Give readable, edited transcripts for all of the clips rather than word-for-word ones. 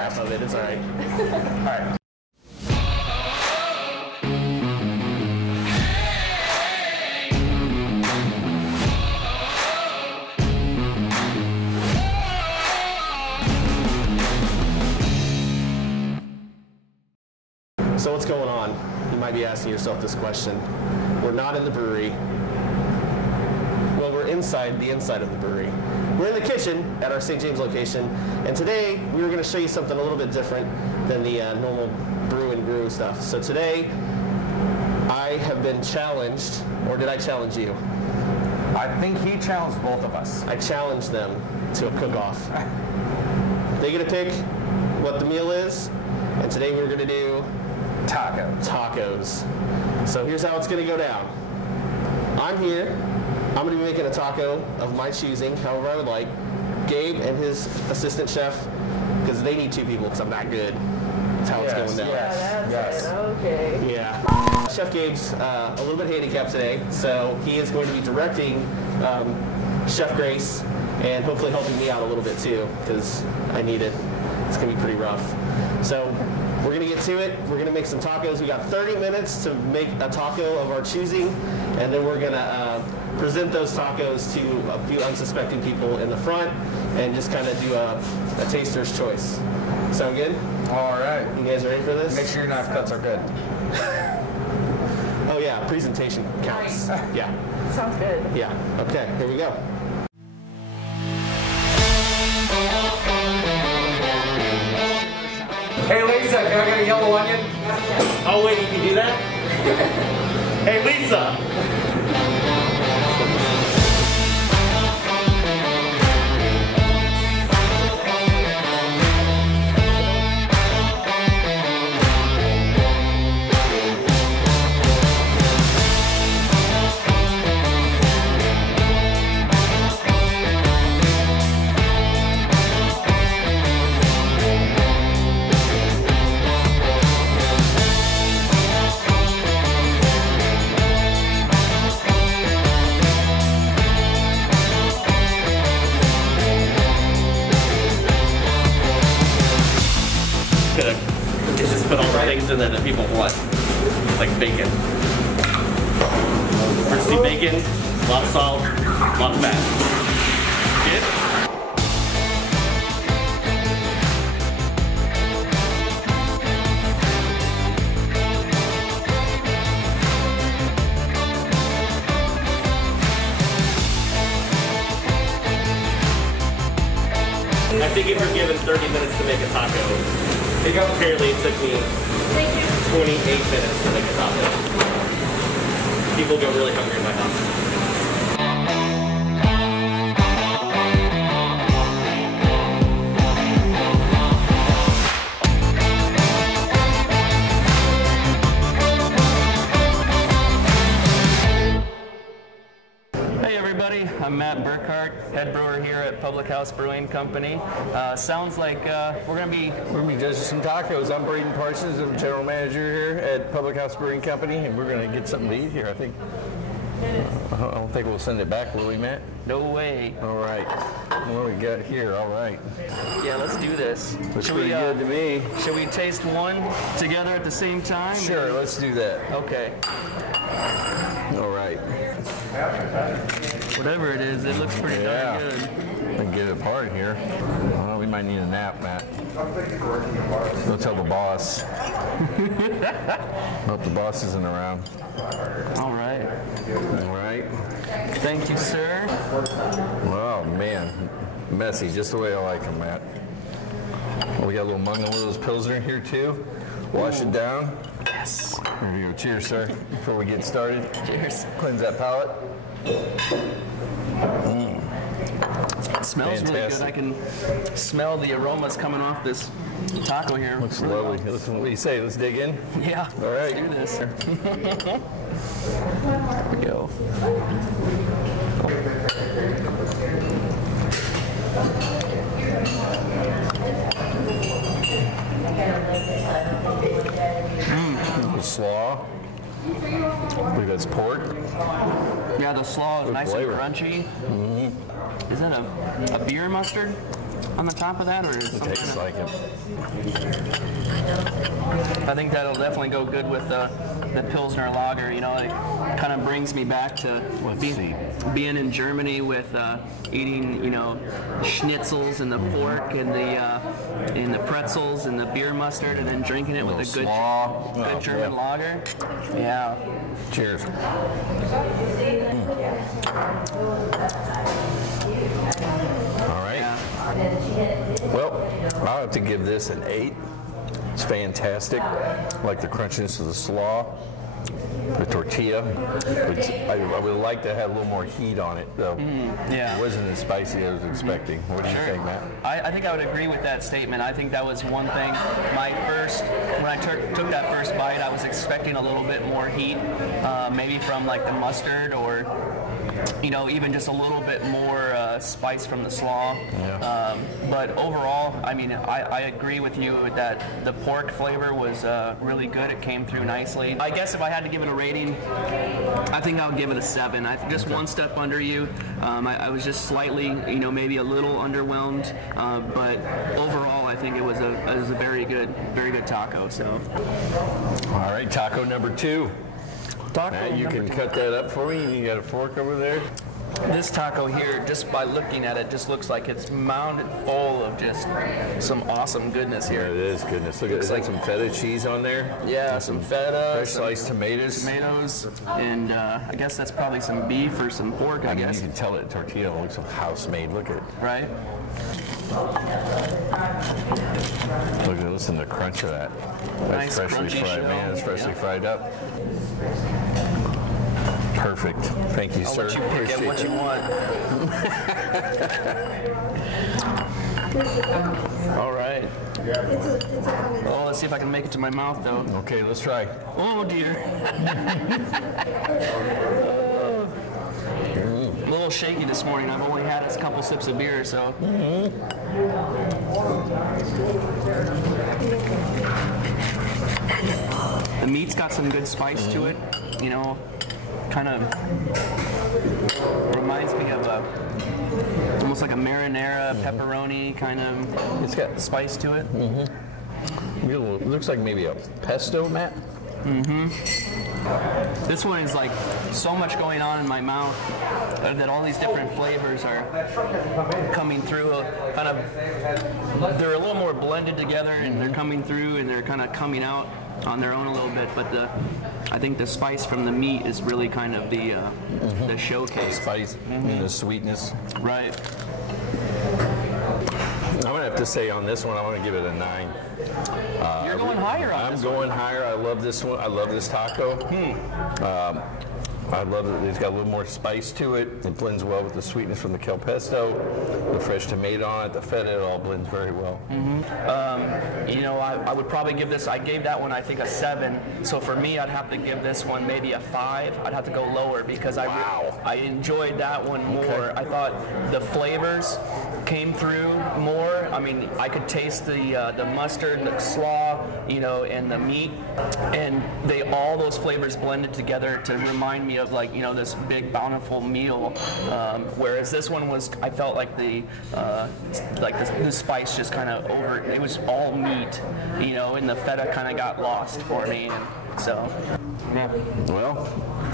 half of it. It's all right. All right. So what's going on? You might be asking yourself this question. We're not in the brewery. Well, we're inside the inside of the brewery. We're in the kitchen at our St. James location, and today we were going to show you something a little bit different than the normal brew and brew stuff. So today I have been challenged, or did I challenge you? I think he challenged both of us. I challenged them to a cook-off. They get to pick what the meal is, and today we're going to do tacos. So here's how it's going to go down. I'm here. I'm going to be making a taco of my choosing, however I would like. Gabe and his assistant chef, because they need two people because I'm that good. That's how it's going down. Yes. Okay. Yeah. Chef Gabe's a little bit handicapped today, so he is going to be directing Chef Grace and hopefully helping me out a little bit too, because I need it. It's going to be pretty rough. So we're going to get to it. We're going to make some tacos. We got 30 minutes to make a taco of our choosing, and then we're going to present those tacos to a few unsuspecting people in the front and just kind of do a taster's choice. Sound good? All right. You guys ready for this? Make sure your knife cuts are good. Oh yeah, presentation counts. Yeah. Sounds good. Yeah. Okay, here we go. Hey Lisa, can I get a yellow onion? Oh wait, you can do that? Hey Lisa! It's just put all the things in there that people want, like bacon. Crispy bacon, a lot of salt, a lot of fat. Good? I think if you're given 30 minutes to make a taco, apparently it took me 28 minutes to make a taco. People go really hungry in my house. I'm Matt Burkhardt, head brewer here at Public House Brewing Company. Sounds like we're gonna be judging some tacos. I'm Braydon Parsons, I'm general manager here at Public House Brewing Company, and we're gonna get something to eat here. I think. I don't think we'll send it back, will we, Matt? No way. All right. What do we got here? All right. Yeah, let's do this. Looks pretty good to me. Should we taste one together at the same time? Sure, let's do that. Okay. All right. Whatever it is, it looks pretty darn good. I can get it apart here. Well, we might need a nap, Matt. Go tell the boss. Hope the boss isn't around. All right. All right. Thank you, sir. Oh, man. Messy, just the way I like them, Matt. Well, we got a little mug of those Pilsner here, too. Wash it down. Yes. Here you go. Cheers, sir. Before we get started. Cheers. Cleanse that palate. It smells really good. I can smell the aromas coming off this taco here. Looks lovely. Listen, what do you say? Let's dig in? Yeah. All right. Let's do this. Here we go. Slaw. I believe that's pork. Yeah, the slaw is Good nice flavor. and crunchy. Mm-hmm. Is that a beer mustard? on the top of that, or It something? tastes like it. I think that'll definitely go good with the Pilsner Lager. You know, it kind of brings me back to being in Germany with eating, you know, schnitzels and the pork and the pretzels and the beer mustard, and then drinking it with a good German lager. Yeah. Cheers. All right. Yeah. Well, I'll have to give this an 8. It's fantastic. I like the crunchiness of the slaw, the tortilla. I would like to have a little more heat on it, though. Yeah. It wasn't as spicy as I was expecting. What do you think, Matt? I think I would agree with that statement. I think that was one thing. When I took that first bite, I was expecting a little bit more heat, maybe from like the mustard, or you know, even just a little bit more spice from the slaw. Yeah. But overall, I mean, I agree with you that the pork flavor was really good. It came through nicely. I guess if I had to give it a rating, I think I would give it a 7. Just one step under you. I was just slightly, you know, maybe a little underwhelmed. But overall, I think it was a very good taco. So. All right, taco number 2. Taco Matt, you number can 2. cut that up for me. You got a fork over there? This taco here, just by looking at it, just looks like it's mounded full of just some awesome goodness Yeah, here. it is goodness. Look at Looks like like some feta cheese on there. Yeah, some feta, Fresh some sliced tomatoes. and I guess that's probably some beef or some pork, I I mean, guess. you can tell it tortilla looks house made. Look at it. Right? Look at listen to the crunch of that. That's Nice freshly crunchy fried, shell. man. It's freshly Yeah. fried up. Perfect. Thank you, I'll sir. let you pick at what you want. All right. Oh, let's see if I can make it to my mouth, though. Okay, let's try. Oh, dear. A little shaky this morning. I've only had a couple sips of beer, so. The meat's got some good spice to it. You know, kind of reminds me of almost like a marinara, pepperoni kind of. It's got Spice to it. it looks like maybe a pesto, Matt. This one is like so much going on in my mouth that all these different flavors are coming through. They're a little more blended together, and they're coming through, and they're kind of coming out on their own a little bit. But I think the spice from the meat is really kind of the showcase. Spice and the sweetness. Right. I'm gonna have to say on this one, I'm gonna give it a 9. You're going higher on I'm this going higher. I love this one. I love this taco. I love it. It's got a little more spice to it. It blends well with the sweetness from the kel pesto, the fresh tomato on it, the feta. It all blends very well. You know, I would probably give this, I gave that one, I think, a 7. So for me, I'd have to give this one maybe a 5. I'd have to go lower because I enjoyed that one more. Okay. I thought the flavors came through more. I mean, I could taste the mustard, the slaw, you know, and the meat, and all those flavors blended together to remind me of, like, you know, this big bountiful meal. Whereas this one was, I felt like the spice just kind of it was all meat, you know, and the feta kind of got lost for me, and so. Yeah. Well,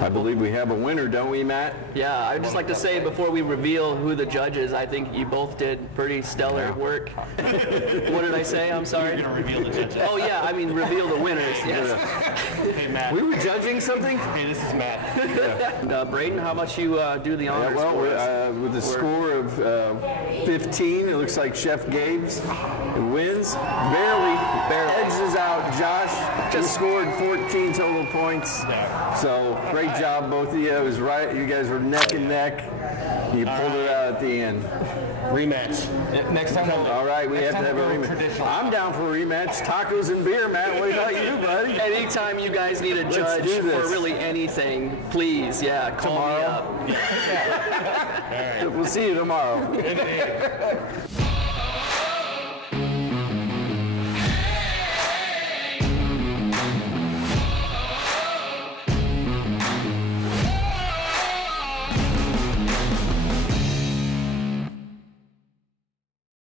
I believe we have a winner, don't we, Matt? Yeah, I'd just like to say before we reveal who the judge is, I think you both did pretty stellar work. What did I say? I'm sorry. You're going to reveal the judges. Oh yeah, I mean reveal the winners. Yes. Hey, Matt. We were judging something? Hey, this is Matt. And, Braydon, how about you do the honors for us? With a score of 15, it looks like Chef Gabe's wins. Barely edges out Josh. Just scored 14 total points. So great job, both of you. It was right. You guys were neck and neck. You pulled it out at the end. Rematch. Next time All right, we have to have a rematch. I'm down for a rematch. Tacos and beer, Matt. What about you, buddy? anytime you guys need a judge do this. for really anything, please, call me up. We'll see you tomorrow.